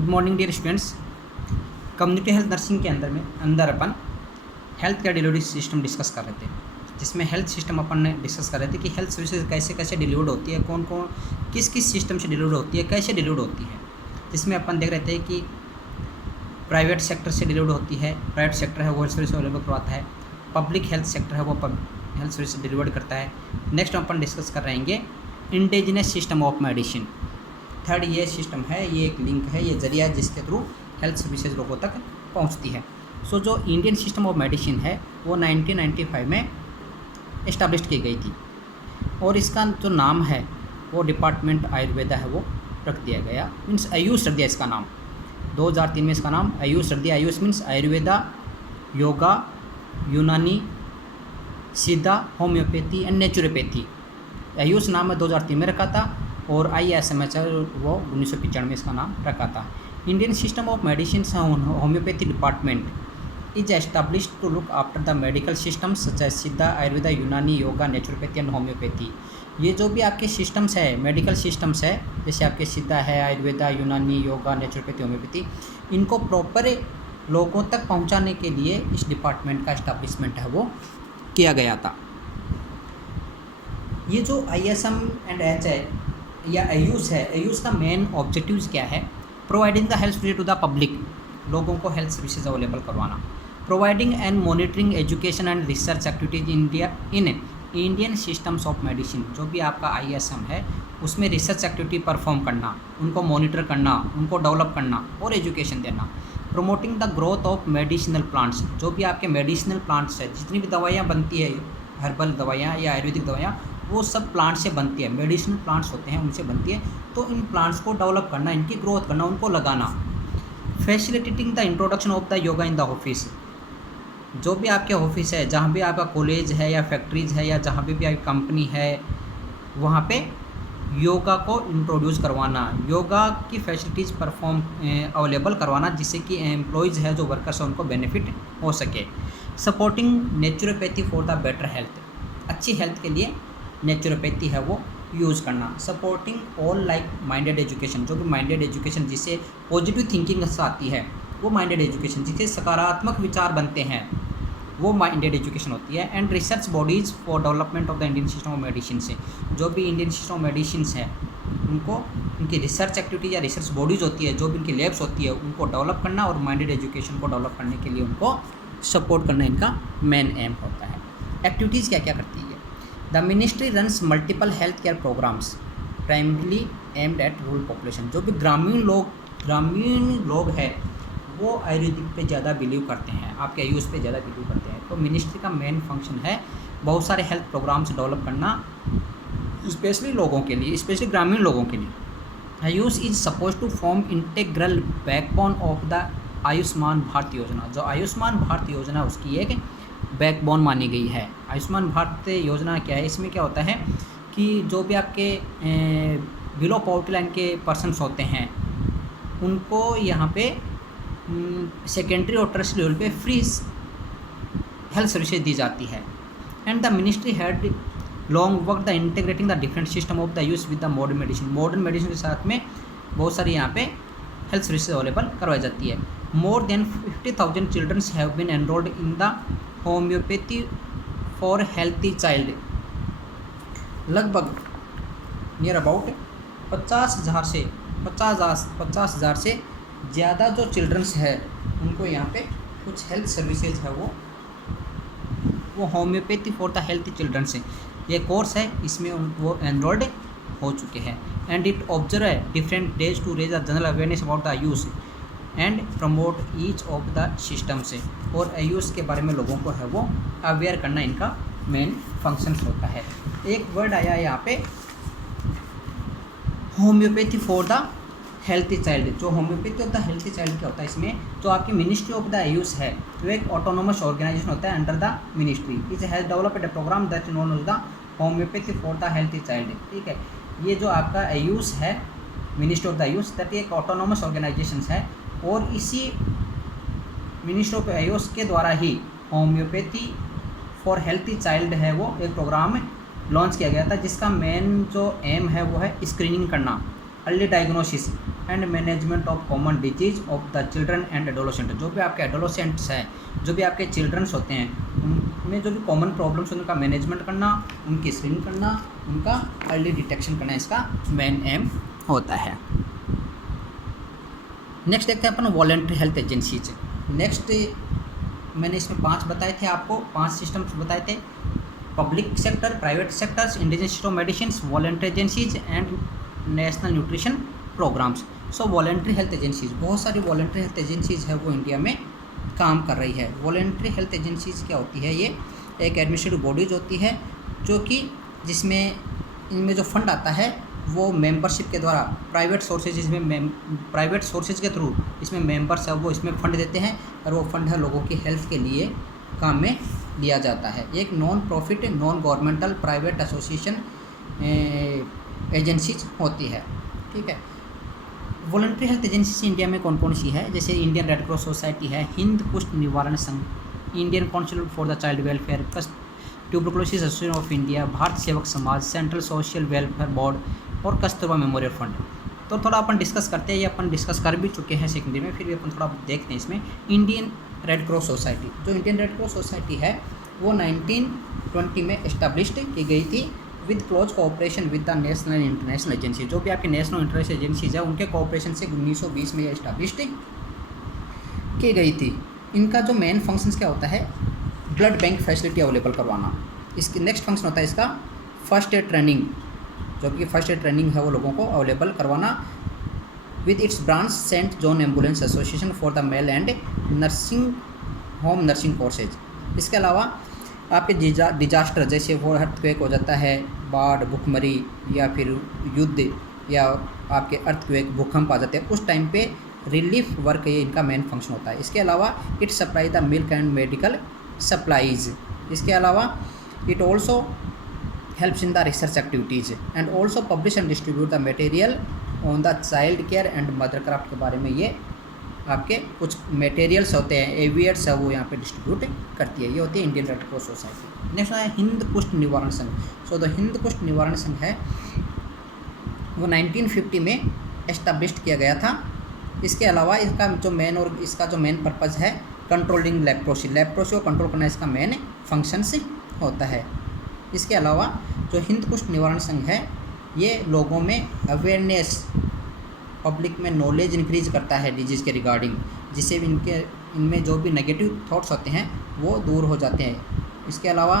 Good morning dear students. Community health nursing के अंदर अपन health care delivery system discuss कर रहे थे, जिसमें हेल्थ सिस्टम अपन ने डिस्कस कर रहे थे कि हेल्थ सर्विसेज कैसे कैसे डिलीवर्ड होती है, कौन कौन किस किस सिस्टम से डिलीवर्ड होती है, कैसे डिलीवर्ड होती है। जिसमें अपन देख रहे थे कि प्राइवेट सेक्टर से डिलीवर्ड होती है, प्राइवेट सेक्टर है वो हेल्थ सर्विस अवेलेबल करवाता है, पब्लिक हेल्थ सेक्टर है वो हेल्थ सर्विस डिलीवर्ड करता है। नेक्स्ट अपन डिस्कस कर रहेंगे indigenous system of medicine. Third ये सिस्टम है, ये एक लिंक है, ये जरिया है जिसके थ्रू हेल्थ सर्विसेज लोगों तक पहुंचती है। जो इंडियन सिस्टम ऑफ मेडिसिन है वो 1995 में इस्टेब्लिश की गई थी और इसका जो नाम है वो डिपार्टमेंट आयुर्वेदा है वो रख दिया गया, मीन्स आयुष रख दिया इसका नाम। 2003 में इसका नाम आयुष रख दिया। आयुष मीन्स आयुर्वेदा, योगा, यूनानी, सिद्धा, होम्योपैथी एंड नेचुरोपैथी। आयुष नाम है 2003 में रखा था और ISMH वो 1995 में इसका नाम रखा था। Indian system of medicine homeopathy department is established to look after the medical systems such as Siddha, Ayurveda, यूनानी, योगा, नेचुरोपैथी एंड होम्योपैथी। ये जो भी आपके सिस्टम्स है, मेडिकल सिस्टम्स है, जैसे आपके सिद्धा है, आयुर्वेदा, यूनानी, योगा, नेचुरोपैथी, होम्योपैथी, इनको प्रॉपर लोगों तक पहुंचाने के लिए इस डिपार्टमेंट का एस्टैब्लिशमेंट है वो किया गया था। ये जो ISMH है या आयुष है, आयुष का मेन ऑब्जेक्टिव्स क्या है? Providing the health service to the public, लोगों को हेल्थ सर्विसेज अवेलेबल करवाना। Providing and monitoring education and research activities in Indian systems of medicine. जो भी आपका ISM है उसमें रिसर्च एक्टिविटी परफॉर्म करना, उनको मॉनिटर करना, उनको डेवलप करना और एजुकेशन देना। Promoting the growth of medicinal plants, जो भी आपके मेडिसिनल प्लांट्स है, जितनी भी दवाइयाँ बनती है, हर्बल दवाइयाँ या आयुर्वेदिक दवाइयाँ, वो सब प्लांट से बनती है, मेडिसिनल प्लांट्स होते हैं उनसे बनती है। तो इन प्लांट्स को डेवलप करना, इनकी ग्रोथ करना, उनको लगाना। Facilitating the introduction of the yoga in the office, जो भी आपके ऑफिस है, जहाँ भी आपका कॉलेज है या फैक्ट्रीज है या जहाँ भी आपकी कंपनी है, वहाँ पे योगा को इंट्रोड्यूस करवाना, योगा की फैसिलिटीज़ परफॉर्म अवेलेबल करवाना, जिससे कि एम्प्लॉयज़ है, जो वर्कर्स हैं, उनको बेनिफिट हो सके। Supporting naturopathy for the better health, अच्छी हेल्थ के लिए नेचुरोपैथी है वो यूज़ करना। Supporting all like minded education, जो भी माइंडेड एजुकेशन जिससे पॉजिटिव थिंकिंग आती है वो माइंडेड एजुकेशन, जिससे सकारात्मक विचार बनते हैं वो माइंडेड एजुकेशन होती है। And research bodies for development of the Indian system of medicine से, जो भी इंडियन सिस्टम ऑफ मेडिसिन है उनको उनकी रिसर्च एक्टिविटी या रिसर्च बॉडीज़ होती है, जो भी उनकी लैब्स होती है, उनको डेवलप करना और माइंडेड एजुकेशन को डेवलप करने के लिए उनको सपोर्ट करना इनका मेन एम होता है। एक्टिविटीज़ क्या क्या करती है? The ministry runs multiple health care programs primarily aimed at rural population. जो भी ग्रामीण लोग हैं वो आयुर्वेदिक पे ज़्यादा बिलीव करते हैं, आपके आयुष पे ज़्यादा बिलीव करते हैं। तो मिनिस्ट्री का मेन फंक्शन है बहुत सारे हेल्थ प्रोग्राम्स डेवलप करना, स्पेशली लोगों के लिए, स्पेशली ग्रामीण लोगों के लिए। AYUSH is suppose to form integral backbone of the Ayushman Bharat Yojana. जो आयुष्मान भारत योजना उसकी एक बैकबोन मानी गई है। आयुष्मान भारत योजना क्या है? इसमें क्या होता है कि जो भी आपके बिलो पॉवर्टी लाइन के पर्सन्स होते हैं उनको यहाँ पे सेकेंडरी और टर्शियरी लेवल पे फ्री हेल्थ सर्विसेज दी जाती है। And the ministry had long work the integrating the different system of the use with the modern medicine. Modern medicine के साथ में बहुत सारी यहाँ पे हेल्थ सर्विसेज अवेलेबल करवाई जाती है। More than 50,000 childrens have been enrolled in the homeopathy for healthy child. लगभग नियर अबाउट 50,000 से ज़्यादा जो चिल्ड्रंस है उनको यहाँ पे कुछ हेल्थ सर्विसेज है वो homeopathy for the healthy childrens है, ये कोर्स है, इसमें वो एनरोल्ड हो चुके हैं। And it observe different days to raise the general awareness about the use and promote each of the system से। और आयुष के बारे में लोगों को है वो अवेयर करना इनका मेन फंक्शन होता है। एक वर्ड आया यहाँ पे homoeopathy for the healthy child. जो homoeopathy of the healthy child क्या होता है? इसमें जो आपकी मिनिस्ट्री ऑफ द आयुष है वो एक ऑटोनोमस ऑर्गेनाइजेशन होता है under the ministry. It has developed a program that known as the homeopathy for the healthy child. ठीक है, ये जो आपका आयुष है, ministry of the AYUSH, that एक ऑटोनोमस ऑर्गेनाइजेशन है और इसी मिनिस्ट्री ऑफ आयुष के द्वारा ही होम्योपैथी फॉर हेल्थी चाइल्ड है वो एक प्रोग्राम लॉन्च किया गया था, जिसका मेन जो एम है वो है स्क्रीनिंग करना, early diagnosis and management of common disease of the children and adolescent. जो भी आपके एडोलोसेंट्स हैं, जो भी आपके चिल्ड्रंस होते हैं, उनमें जो भी कॉमन प्रॉब्लम्स उनका मैनेजमेंट करना, उनकी स्क्रीनिंग करना, उनका अर्ली डिटेक्शन करना इसका मेन एम होता है। नेक्स्ट देखते हैं अपन वॉलंटरी हेल्थ एजेंसीज। नेक्स्ट मैंने इसमें 5 बताए थे आपको, 5 सिस्टम्स बताए थे, public sector, private sectors, indigenous institute of medicine, voluntary agencies and national nutrition programs. So voluntary health agencies, बहुत सारी वॉलंटरी हेल्थ एजेंसीज है वो इंडिया में काम कर रही है। वॉलंटरी हेल्थ एजेंसीज क्या होती है? ये एक एडमिनिस्ट्रेटिव बॉडीज होती है जो कि जिसमें इनमें जो फंड आता है वो मेंबरशिप के द्वारा प्राइवेट सोर्सेज के थ्रू इसमें मेंबर्स है वो इसमें फ़ंड देते हैं, और वो फंड है लोगों की हेल्थ के लिए काम में लिया जाता है। एक non profit non governmental private association agencies होती है, ठीक है। वॉलंटरी हेल्थ एजेंसीज इंडिया में कौन कौन सी है? जैसे इंडियन रेड क्रॉस सोसाइटी है, हिंद कुष्ठ निवारण संघ, Indian council for the child welfare, tuberculosis association of India, Bharat सेवक समाज, सेंट्रल सोशल वेलफेयर बोर्ड और कस्तूरबा मेमोरियल फंड। तो थोड़ा अपन डिस्कस करते हैं, ये अपन डिस्कस कर भी चुके हैं सेकेंडरी में, फिर भी अपन थोड़ा देखते हैं इसमें। इंडियन रेड क्रॉस सोसाइटी, जो इंडियन रेड क्रॉस सोसाइटी है वो 1920 में इस्टेब्लिश की गई थी with close cooperation with the national international agency. जो भी आपकी नेशनल इंटरनेशनल एजेंसीज है उनके कोऑपरेशन से 1920 में ये इस्टेब्लिश की गई थी। इनका जो मेन फंक्शंस क्या होता है? ब्लड बैंक फैसिलिटी अवेलेबल करवाना। इसकी नेक्स्ट फंक्शन होता है इसका फर्स्ट एड ट्रेनिंग, जो कि फर्स्ट एड ट्रेनिंग है वो लोगों को अवेलेबल करवाना with its branch saint John ambulance association for the male and nursing home nursing courses. इसके अलावा आपके डिजास्टर जैसे वो अर्थक्वेक हो जाता है, बाढ़, भुखमरी या फिर युद्ध या आपके अर्थक्वेक भूकंप आ जाते हैं, उस टाइम पे रिलीफ वर्क ये इनका मेन फंक्शन होता है। इसके अलावा it supply the milk and medical supplies. इसके अलावा it also helps in the research activities and also publish and distribute the material on the child care and mother craft के बारे में ये आपके कुछ मटेरियल्स होते हैं, एवियर्स है वो यहाँ पे डिस्ट्रीब्यूट करती है। ये होती है Indian red cross society. Next है हिंद कुष्ठ निवारण संघ। सो द हिंद कुष्ठ निवारण संघ है वो 1950 में एस्टेब्लिश किया गया था। इसके अलावा इसका जो मेन पर्पज़ है कंट्रोलिंग लेप्रोसी को कंट्रोल करना इसका मेन फंक्शंस होता है। इसके अलावा जो हिंद कुष्ठ निवारण संघ है ये लोगों में अवेयरनेस, पब्लिक में नॉलेज इंक्रीज करता है डिजीज़ के रिगार्डिंग, जिससे इनमें जो भी नेगेटिव थॉट्स होते हैं वो दूर हो जाते हैं। इसके अलावा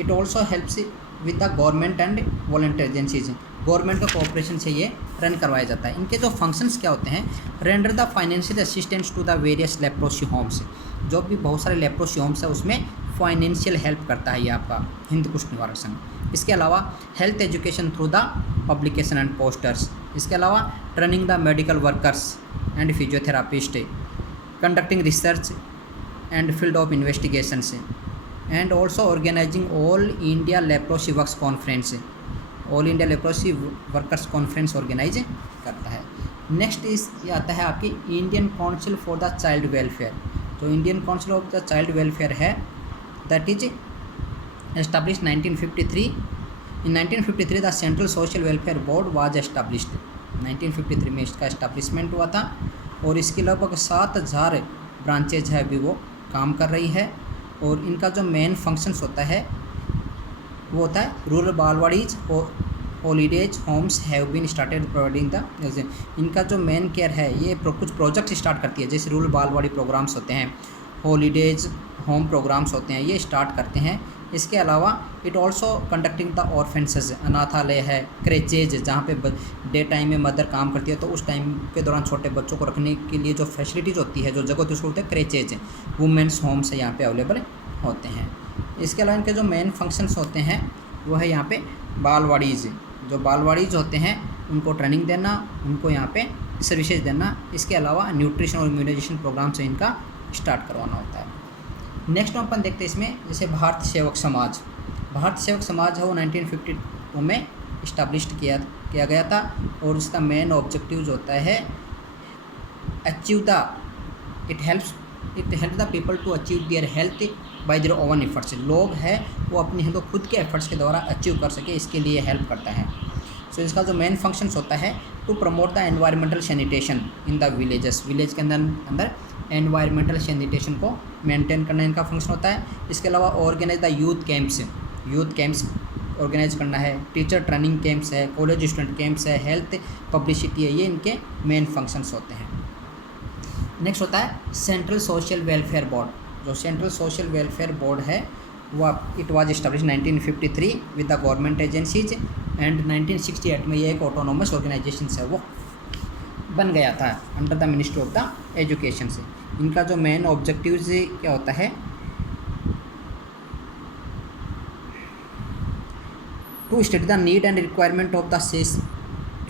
it also helps with the government and volunteer agencies. Government का कोऑपरेशन से ये रन करवाया जाता है। इनके जो फंक्शंस क्या होते हैं? Render the financial assistance to the various leprosy homes. जो भी बहुत सारे लेप्रोसी होम्स है उसमें फाइनेंशियल हेल्प करता है ये आपका हिंद कुष्ठ निवारण संघ। इसके अलावा health education through the publication and posters. इसके अलावा training the medical workers and physiotherapist, conducting research and field of investigations and also organising all India leprosy works conference. All India leprosy workers conference organise करता है। Next ये आता है आपकी Indian council for the child welfare. जो Indian council of the child welfare है that is established 1953. In 1953 the Central Social Welfare Board was established. 1953 में इसका एस्टेब्लिशमेंट हुआ था और इसके लगभग 7000 ब्रांचेज है अभी वो काम कर रही है। और इनका जो मेन फंक्शंस होता है वो होता है रूरल बालवाड़ीज और holidays homes have been started providing the. इनका जो मेन केयर है ये कुछ प्रोजेक्ट स्टार्ट करती है, जैसे रूरल बालवाड़ी प्रोग्राम्स होते हैं, हॉलीडेज होम प्रोग्राम्स होते हैं, ये स्टार्ट करते हैं। इसके अलावा इट ऑल्सो कंडक्टिंग द ऑर्फेंसेज, अनाथालय है, क्रेचेज जहाँ पे डे टाइम में मदर काम करती है तो उस टाइम के दौरान छोटे बच्चों को रखने के लिए जो फैसिलिटीज़ होती है, जो जगह होती है उसको बोलते हैं क्रेचेज। वुमेंस होम्स यहाँ पे अवेलेबल होते हैं। इसके अलावा इनके जो मेन फंक्शंस होते हैं वो है यहाँ पे बालवाड़ीज। जो बालवाड़ीज होते हैं उनको ट्रेनिंग देना, उनको यहाँ पे सर्विसेज देना। इसके अलावा न्यूट्रिशन और इम्यूनाइजेशन प्रोग्राम से इनका स्टार्ट करवाना होता है। नेक्स्ट अपन देखते हैं इसमें जैसे भारत सेवक समाज। भारत सेवक समाज है वो 1952 में इस्टेब्लिश किया गया था और इसका मेन ऑब्जेक्टिव जो होता है achieve the it help the people to achieve their health by their own efforts. लोग हैं वो अपनी हेल्थ को खुद के एफर्ट्स के द्वारा अचीव कर सके, इसके लिए हेल्प करता है। सो इसका जो मेन फंक्शंस होता है to promote the environmental sanitation in the villages, village के अंदर एनवायरमेंटल सैनिटेशन को मेंटेन करना इनका फंक्शन होता है। इसके अलावा organize the youth camps organize करना है, टीचर ट्रेनिंग कैंप्स है, कॉलेज स्टूडेंट कैंप्स है, हेल्थ पब्लिसिटी है, ये इनके मेन फंक्शंस होते हैं। नेक्स्ट होता है सेंट्रल सोशल वेलफेयर बोर्ड। जो सेंट्रल सोशल वेलफेयर बोर्ड है वो it was establish 1953 with the government agencies and 1968 में ये एक ऑटोनोमस ऑर्गेनाइजेशन है वो बन गया था under the ministry of the education से। इनका जो मेन ऑब्जेक्टिव्स क्या होता है, to study the need and requirement of the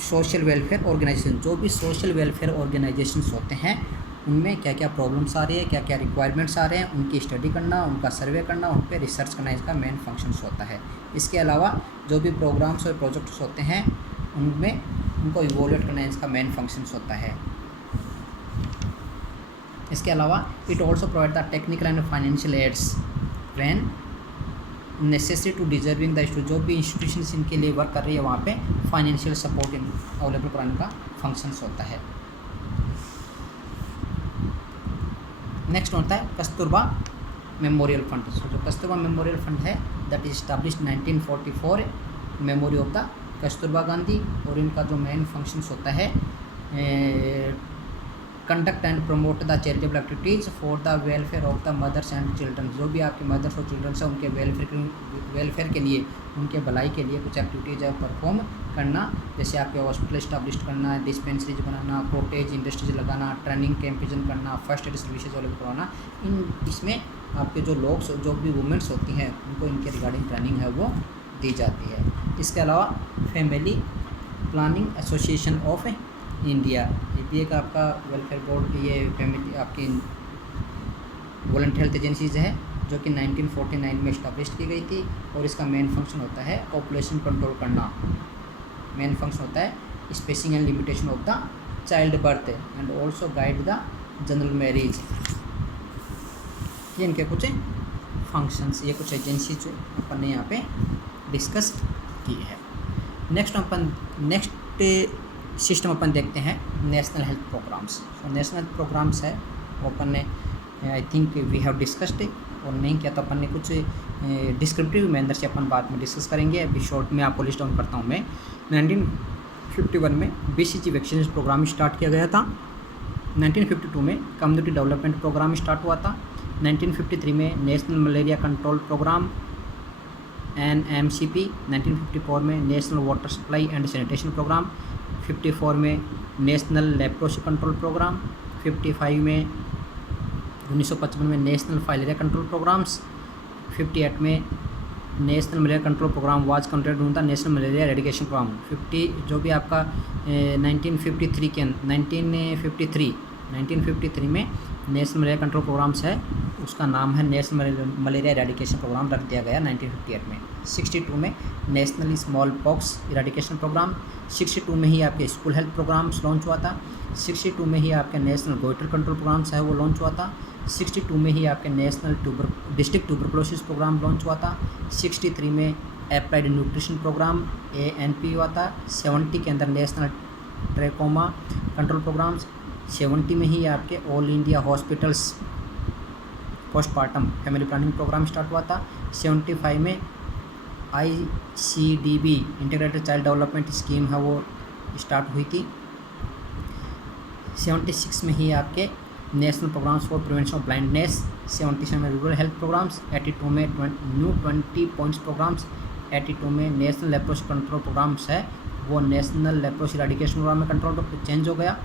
social welfare organization. जो भी सोशल वेलफेयर ऑर्गेनाइजेशंस होते हैं उनमें क्या क्या प्रॉब्लम्स आ रही है, क्या क्या रिक्वायरमेंट्स आ रहे हैं, उनकी स्टडी करना, उनका सर्वे करना, उन पर रिसर्च करना इसका मेन फंक्शंस होता है। इसके अलावा जो भी प्रोग्राम्स और प्रोजेक्ट्स होते हैं उनमें उनको इवोल्यूट करना इसका मेन फंक्शंस होता है। इसके अलावा it also provide the technical and financial aids when necessary to deserving the institute. जो भी इंस्टीट्यूशंस इनके लिए वर्क कर रही है वहाँ पे फाइनेंशियल सपोर्ट अवेलेबल कराने का फंक्शंस होता है। नेक्स्ट होता है कस्तूरबा मेमोरियल फंड। जो कस्तूरबा मेमोरियल फंड है that is established 1944 memory of the Kasturba Gandhi. और इनका जो मेन फंक्शंस होता है conduct and promote the charitable activities for the welfare of the mothers and children. जो भी आपके मदर्स और चिल्ड्रंस हैं उनके वेलफेयर के लिए, उनके भलाई के लिए कुछ एक्टिविटीज़ परफॉर्म करना, जैसे आपके हॉस्पिटल इस्टेब्लिश करना, डिस्पेंसरीज बनाना, कॉटेज इंडस्ट्रीज लगाना, ट्रेनिंग कैंपेजन करना, फर्स्ट एड सर्विसेज अवेलेबल करवाना। इसमें आपके जो लोग जो भी वुमेंस होती हैं उनको इनके रिगार्डिंग ट्रेनिंग है वो दी जाती है। इसके अलावा family planning association of India, ये भी एक आपका वेलफेयर बोर्ड, ये फैमिली आपकी वॉलंटियर हेल्थ एजेंसीज है जो कि 1949 में इस्टेब्लिश की गई थी। और इसका मेन फंक्शन होता है पॉपुलेशन कंट्रोल करना। मेन फंक्शन होता है spacing and limitation of the child birth and also guide the general marriage. ये इनके कुछ फंक्शंस, ये कुछ एजेंसीज अपन ने यहाँ पे डिस्कस की है। नेक्स्ट सिस्टम अपन देखते हैं नेशनल हेल्थ प्रोग्राम्स। तो नेशनल हेल्थ प्रोग्राम्स है वो अपन ने I think we have discussed, और नहीं किया तो अपन ने कुछ डिस्क्रिप्टिव मैनर से अपन बाद में डिस्कस करेंगे। अभी शॉर्ट में आपको लिस्ट डाउन करता हूँ मैं। 1951 में BCG वैक्सीनेशन प्रोग्राम स्टार्ट किया गया था। 1952 में कम्युनिटी डेवलपमेंट प्रोग्राम स्टार्ट हुआ था। 1953 में national malaria control program NMCP। 1954 में national water supply and sanitation program. 54 में नेशनल लेप्रोसी कंट्रोल प्रोग्राम। 55 में 1955 में नेशनल फाइलेरिया कंट्रोल प्रोग्राम्स। 58 में national malaria control program was controlled in the national malaria eradication program. 50 जो भी आपका 1953 में national malaria control programmes है उसका नाम है नेशनल मलेरिया एरेडिकेशन प्रोग्राम रख दिया गया 1958 में। 62 में national small pox eradication program. 62 में ही आपके स्कूल हेल्थ प्रोग्राम्स लॉन्च हुआ था। 62 में ही आपके नेशनल गोइटर कंट्रोल प्रोग्राम्स है वो लॉन्च हुआ था। 62 में ही आपके national district tuberculosis program launch हुआ था। 63 में अप्लाइड न्यूट्रिशन प्रोग्राम ANP हुआ था। 70 के अंदर नेशनल ट्रैकोमा कंट्रोल प्रोग्राम्स। 70 में ही आपके all India hospitals postmortem family planning program start हुआ था। 75 में ICDB integrated child development scheme है वो स्टार्ट हुई थी। 76 में ही आपके national programs for prevention of blindness. 77 में रूरल हेल्थ प्रोग्राम्स। 82 में न्यू 20 पॉइंट्स प्रोग्राम्स। 82 में नेशनल लेप्रोसी कंट्रोल प्रोग्राम्स है वो नेशनल लेप्रोसी एरेडिकेशन प्रोग्राम में कंट्रोल चेंज हो गया।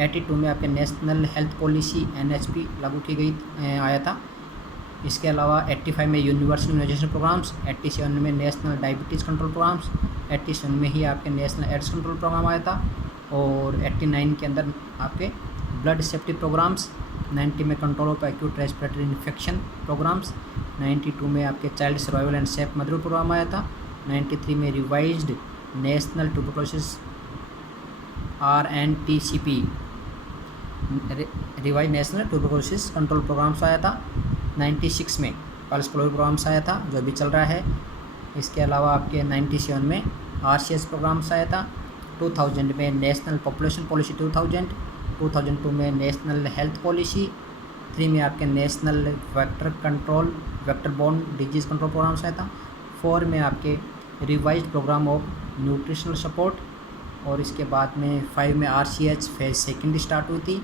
82 में आपके नेशनल हेल्थ पॉलिसी NHP लागू की गई आया था। इसके अलावा 85 में यूनिवर्सल इम्यूनाइजेशन प्रोग्राम्स। 87 में नेशनल डायबिटीज़ कंट्रोल प्रोग्राम्स। 87 में ही आपके नेशनल एड्स कंट्रोल प्रोग्राम आया था। और 89 के अंदर आपके ब्लड सेफ्टी प्रोग्राम्स। 90 में control of acute respiratory infection programs. 92 में आपके child survival and safe motherhood program आया था। 93 में revised national tuberculosis RNTCP revise national tuberculosis control programs आया था। 96 में पल्स पोलियो प्रोग्राम्स आया था जो अभी चल रहा है। इसके अलावा आपके 97 में RCS प्रोग्राम्स आया था। 2000 में नेशनल पॉपुलेशन पॉलिसी 2002 में नेशनल हेल्थ पॉलिसी, 3 में आपके national vector borne disease control programs आया था, 4 में आपके revised program of nutritional support, और इसके बाद में 5 में RCH फेज 2 स्टार्ट हुई थी,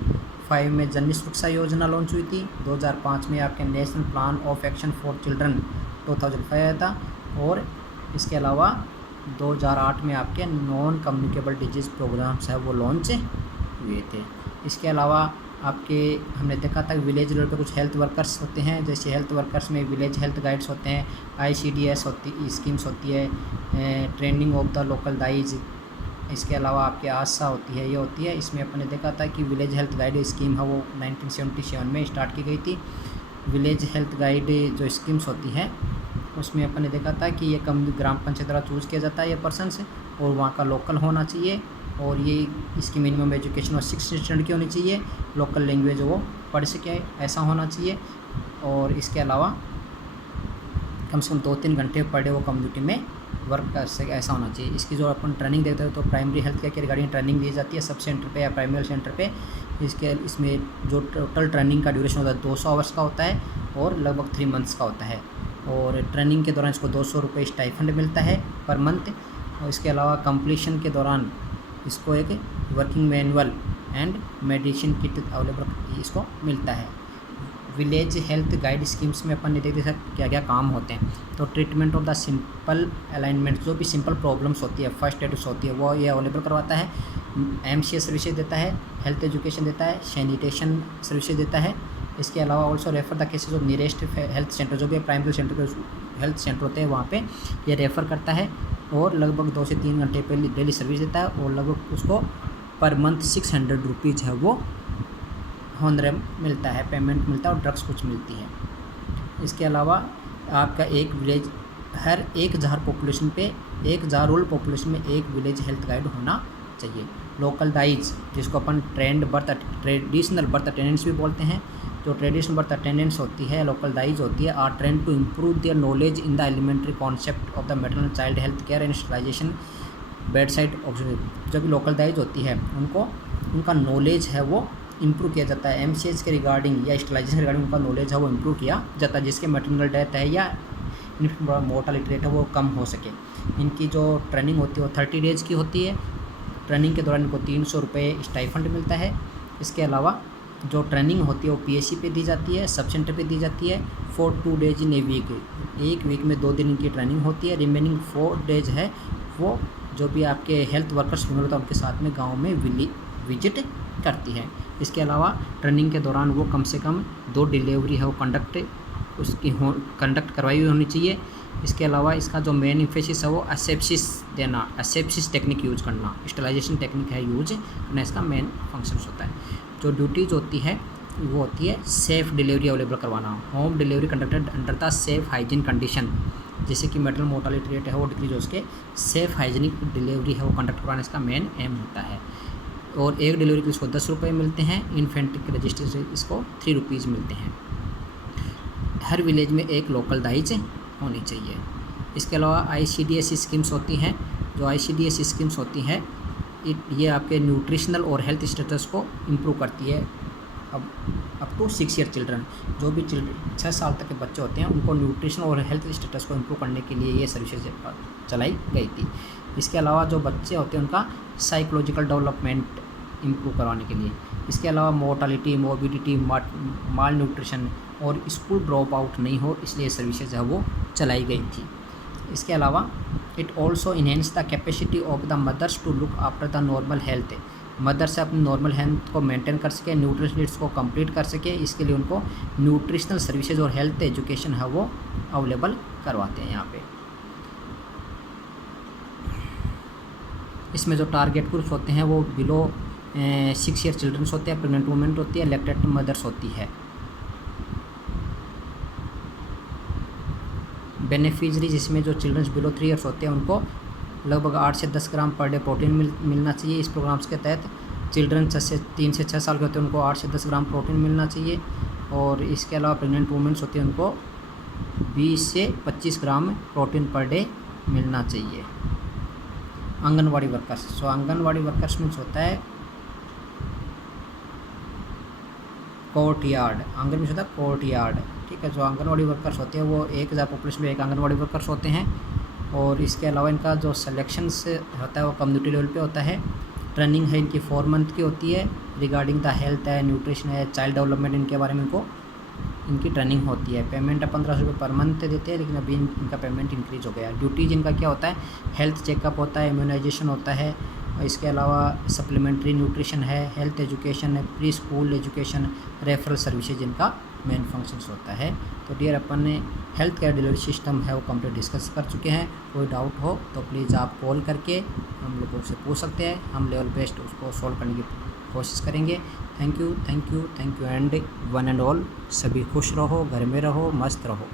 5 में जननी सुरक्षा योजना लॉन्च हुई थी, 2005 में आपके national plan of action for children 2005 आया था, और इसके अलावा 2008 में आपके नॉन कम्युनिकेबल डिजीज़ प्रोग्राम्स है वो लॉन्च हुए थे। इसके अलावा आपके हमने देखा था विलेज लेवल पे कुछ हेल्थ वर्कर्स होते हैं, जैसे हेल्थ वर्कर्स में विलेज हेल्थ गाइड्स होते हैं, ICDS होती स्कीम्स होती है, ट्रेनिंग ऑफ द लोकल दाइज, इसके अलावा आपके आशा होती है, ये होती है। इसमें अपन ने देखा था कि विलेज हेल्थ गाइड स्कीम है वो 1977 में स्टार्ट की गई थी। विलेज हेल्थ गाइड जो स्कीम्स होती है उसमें अपन ने देखा था कि ये कम ग्राम पंचायत द्वारा चूज़ किया जाता है ये पर्सन से, और वहाँ का लोकल होना चाहिए, और ये इसकी मिनिमम एजुकेशन और 6 स्टैंडर्ड की होनी चाहिए, लोकल लैंग्वेज वो पढ़ सके ऐसा होना चाहिए, और इसके अलावा कम से कम 2-3 घंटे पर डे वो कम्युनिटी में वर्क कर सके ऐसा होना चाहिए। इसकी जो अपन ट्रेनिंग देते हैं तो प्राइमरी हेल्थ केयर के रिगार्डिंग ट्रेनिंग दी जाती है सब सेंटर पे या प्राइमरी सेंटर पे। इसमें जो टोटल ट्रेनिंग का ड्यूरेशन होता है 200 आवर्स का होता है और लगभग 3 मंथ्स का होता है, और ट्रेनिंग के दौरान इसको 200 रुपये स्टाइफंड मिलता है पर मंथ, और इसके अलावा कंप्लीशन के दौरान इसको एक working manual and medicine kit available इसको मिलता है। विलेज हेल्थ गाइड स्कीम्स में अपन ने देखे सर क्या क्या काम होते हैं, तो treatment of the simple alignment, जो भी सिंपल प्रॉब्लम्स होती है, फर्स्ट एड होती है वो ये अवेलेबल करवाता है, MCS सर्विसेज देता है, हेल्थ एजुकेशन देता है, सैनिटेशन सर्विसेज देता है। इसके अलावा also refer the cases of nearest health centre, जो भी प्राइमरी सेंटर पे हेल्थ सेंटर होते हैं वहाँ पे ये रेफ़र करता है, और लगभग 2 से 3 घंटे पे डेली सर्विस देता है, और लगभग उसको पर मंथ 600 रुपीज़ है वो होनरेम मिलता है, पेमेंट मिलता है, और ड्रग्स कुछ मिलती है। इसके अलावा आपका एक विलेज हर 1000 पॉपुलेशन पे 1000 रूरल पॉपुलेशन में एक विलेज हेल्थ गाइड होना चाहिए। लोकल दाइज जिसको अपन ट्रेडिशनल बर्थ अटेंडेंस भी बोलते हैं, जो ट्रेडिशनल बर्थ अटेंडेंस होती है लोकल दाइज होती है, are trained to improve their knowledge in the elementary concept of the maternal child health care and sterilization bed side observation. जो भी लोकल दाइज होती है उनको उनका नॉलेज है वो इम्प्रूव किया जाता है, MCH के रिगार्डिंग या स्टरलाइजेशन के रिगार्डिंग उनका नॉलेज है वो इम्प्रूव किया जाता है, जिसके मैटरनल डेथ है या मोर्टालिटी रेट है वो कम हो सके। इनकी जो ट्रेनिंग होती है वो 30 डेज़ की होती है। ट्रेनिंग के दौरान इनको 300 रुपये स्टाइफंड मिलता है। इसके अलावा जो ट्रेनिंग होती है वो PSC पे दी जाती है, सब सेंटर पे दी जाती है, for 2 days in a week, एक वीक में 2 दिन इनकी ट्रेनिंग होती है। रिमेनिंग 4 डेज है वो जो भी आपके हेल्थ वर्कर्स होता है उनके साथ में गाँव में विजिट करती है। इसके अलावा ट्रेनिंग के दौरान वो कम से कम 2 डिलीवरी है वो कंडक्ट करवाई हुई होनी चाहिए। इसके अलावा इसका जो मेन इम्फेसिस है वो असेप्सिस देना, असेप्सिस टेक्निक यूज़ करना, स्टरलाइजेशन टेक्निक है यूज करना, इसका मेन फंक्शंस होता है। जो ड्यूटीज़ होती है वो होती है सेफ़ डिलीवरी अवेलेबल करवाना, home delivery conducted under the safe hygiene condition, जैसे कि मैटरनल मोर्टालिटी रेट है वो डिक्रीज हो सके, सेफ़ हाइजीनिक डिलीवरी है वो कंडक्ट करवाना इसका मेन एम होता है। और एक डिलीवरी के इसको 10 रुपये मिलते हैं, इन्फेंट्री के रजिस्टर इसको 3 रुपीज़ मिलते हैं। हर विलेज में एक लोकल दाइज होनी चाहिए। इसके अलावा ICDS स्कीम्स होती हैं, जो ICDS स्कीम्स होती हैं ये आपके न्यूट्रिशनल और हेल्थ स्टेटस को इम्प्रूव करती है। अब टू 6 ईयर चिल्ड्रन, जो भी 6 साल तक के बच्चे होते हैं उनको न्यूट्रिशन और हेल्थ स्टेटस को इम्प्रूव करने के लिए ये सर्विसेज चलाई गई थी। इसके अलावा जो बच्चे होते हैं उनका साइकोलॉजिकल डेवलपमेंट इम्प्रूव करवाने के लिए। इसके अलावा मोर्टालिटी, मोर्बिडिटी, माल न्यूट्रिशन और स्कूल ड्रॉप आउट नहीं हो, इसलिए सर्विसेज है वो चलाई गई थी। इसके अलावा it also enhance the capacity of the mothers to look after the normal health, mother से अपनी नॉर्मल हेल्थ को मेंटेन कर सके, न्यूट्रिशन नीड्स को कंप्लीट कर सके, इसके लिए उनको न्यूट्रिशनल सर्विसेज और हेल्थ एजुकेशन है वो अवेलेबल करवाते हैं यहाँ पे। इसमें जो टारगेट ग्रुप्स होते हैं वो बिलो 6 ईयर चिल्ड्रंस होते हैं, प्रेग्नेंट वुमेन होती है, लैक्टेंट मदर्स होती है। बेनिफिशरीज इसमें जो चिल्ड्रंस बिलो 3 ईयर्स होते हैं उनको लगभग 8 से 10 ग्राम पर डे प्रोटीन मिलना चाहिए। इस प्रोग्राम्स के तहत चिल्ड्रन 3 से 6 साल के होते हैं उनको 8 से 10 ग्राम प्रोटीन मिलना चाहिए, और इसके अलावा प्रेग्नेंट वुमेन्स होती हैं उनको 20 से 25 ग्राम प्रोटीन पर डे मिलना चाहिए। आंगनवाड़ी वर्कर्स। सो आंगनवाड़ी वर्कर्स मीन्स होता है कोर्ट यार्ड, आंगन मीन्स होता है कोर्ट यार्ड, ठीक है। जो आंगनवाड़ी वर्कर्स होते हैं वो 1000 पॉपुलेशन में एक आंगनवाड़ी वर्कर्स होते हैं। और इसके अलावा इनका जो सिलेक्शन होता है वो कम्युनिटी लेवल पे होता है। ट्रेनिंग है इनकी 4 मंथ की होती है। रिगार्डिंग द हेल्थ है, न्यूट्रिशन है, चाइल्ड डेवलपमेंट, इनके बारे में इनकी ट्रेनिंग होती है। पेमेंट 1500 रुपये पर मंथ देते हैं, लेकिन अभी इनका पेमेंट इंक्रीज हो गया। ड्यूटीज इनका क्या होता है, हेल्थ चेकअप होता है, इम्यूनाइजेशन होता है, और इसके अलावा सप्लीमेंट्री न्यूट्रिशन है, हेल्थ एजुकेशन है, pre school education, referral services इनका मेन फंक्शंस होता है। तो डियर अपन ने हेल्थ केयर डिलीवरी सिस्टम है वो कंप्लीट डिस्कस कर चुके हैं। कोई डाउट हो तो प्लीज़ आप कॉल करके हम लोगों से पूछ सकते हैं, हम लेवल बेस्ट उसको सॉल्व करने की कोशिश करेंगे। Thank you and one and all. सभी खुश रहो, घर में रहो, मस्त रहो।